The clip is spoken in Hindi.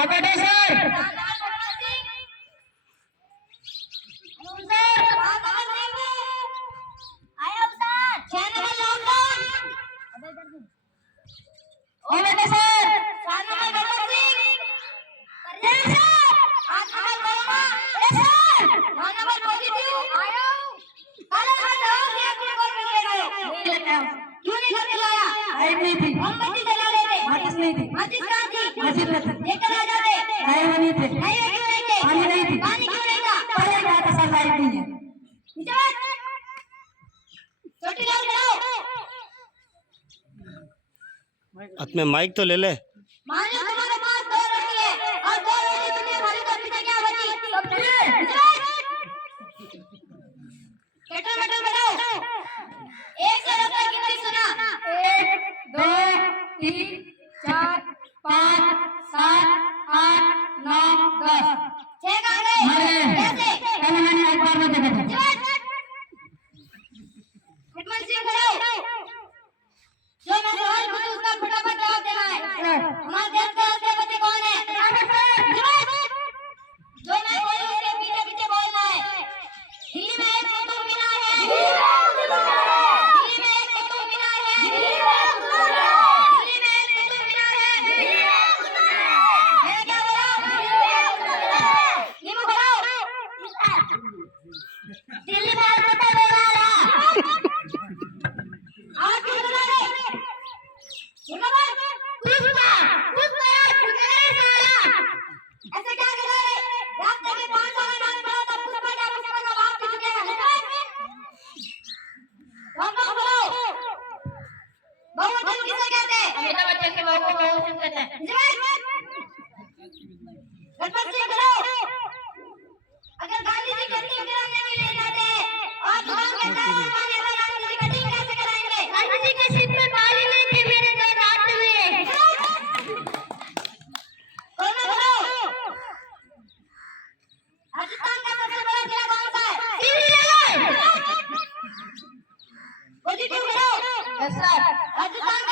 पकड़े सर मोमबत्ती जला रहे थे, माचिस नहीं थी, माचिस कहाँ थी? मस्जिद में थी, लेकर आ जाते, नहीं वो नहीं थे, नहीं वे क्यों नहीं थे? पानी नहीं थी, पानी क्यों नहीं था? पहले कहा था सर लाइट नहीं है। छोटी लाल खड़ाओ। हाथ में माइक तो ले ले। मान लो तुम्हारे पास 2 रोटी है और 2 रोटी तुमने खाली तो पीछे क्या बची? सब्जी। कैटल बैठो बैठो। 1 से 10 तक गिनती सुना। 1 2 3 4 5 7 8 9 10 6 कहाँ गए? कैसे? पहले मैंने एक बार में देखा था। हिटमन सिंह खड़ाओ। जो मैं सवाल पूछूं उसका फटाफट जवाब देना है। हमारे देश का राष्ट्रपति कौन है? जो मैं बोलूं उसके पीछे पीछे बोलना है। दिल्ली में एक कुतुब मीनार है। दिल्ली में एक कुतुब मीनार है। दिल्ली में एक कुतुब मीनार है। मैं क्या बोला? नींबू खड़ाओ। दिल्ली में एक कुतुब मीनार है। आज क्यों सुना रहे? मुर्दाबाद! पुष्पा! पुष्पा यार झुके नहीं साला! ऐसे क्या कर रहे? रास्ते में 5 साल नाम पड़ा था पुष्पा का बाप भी झुकेगा। कौन बोलो? बहुवचन किसे कहते हैं? बेटा बच्चे के बहू को बहुवचन कहते हैं। गणपत सिंह खड़ो। अगर गांधी जी कटिंग कराने के लिए जाते हैं और दुकान के चाय वाले तो गांधी जी कटिंग कैसे कराएंगे? गांधी जी के सिर में बाल ही नहीं थे, मेरे 2 दांत हुए। कौन बोलो? राजस्थान का सबसे बड़ा जिला कौन सा है? श्रीनगर। पॉजिटिव करो। Yes sir. राजस्थान